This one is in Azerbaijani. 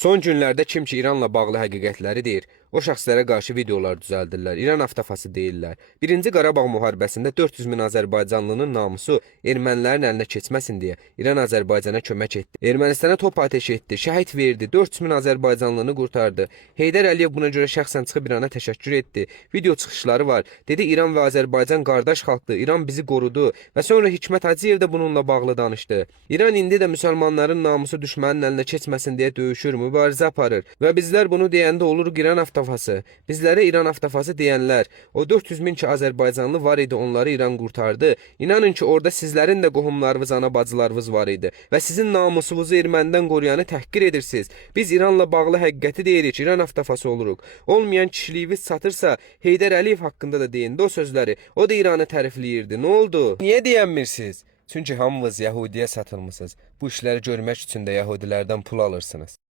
Son günlərdə kim ki İranla bağlı həqiqətləri deyir, o şəxslərə qarşı videolar düzəldirlər. İran avtofası deyirlər. Birinci Qarabağ müharibəsində 400 min Azərbaycanlının namusu ermənilərin əlinə keçməsin deyə İran Azərbaycana kömək etdi. Ermənistana top ateş etdi, şəhid verdi, 400 min Azərbaycanlını qurtardı. Heydər Əliyev buna görə şəxsən çıxıb İrana təşəkkür etdi. Video çıxışları var. Dedi İran və Azərbaycan qardaş xalqdır, İran bizi qorudu və sonra Hikmət Hacıyev də bununla bağlı danışdı. İran indi də müsəlmanların namusu düşmənin əlinə keçməsin deyə döyüşür, mübarizə aparır və bizlər bunu deyəndə oluruq İran avtofası. Bizlərə İran avtofası deyənlər, o 400 min ki Azərbaycanlı var idi, onları İran qurtardı. İnanın ki orada sizlərin də qohumlarınız, ana bacılarınız var idi və sizin namusunuzu ermənidən qoruyanı təhqir edirsiniz. Biz İranla bağlı həqiqəti deyirik, İran avtofası oluruq. Olmayan kişiliyiniz satırsa Heydər Əliyev haqqında da deyindi o sözləri. O da İranı tərifləyirdi. Nə oldu? Niyə deyənmirsiniz? Çünki hamınız Yahudiyə satılmısınız. Bu işləri görmək üçün də Yahudilərdən pul alırsınız.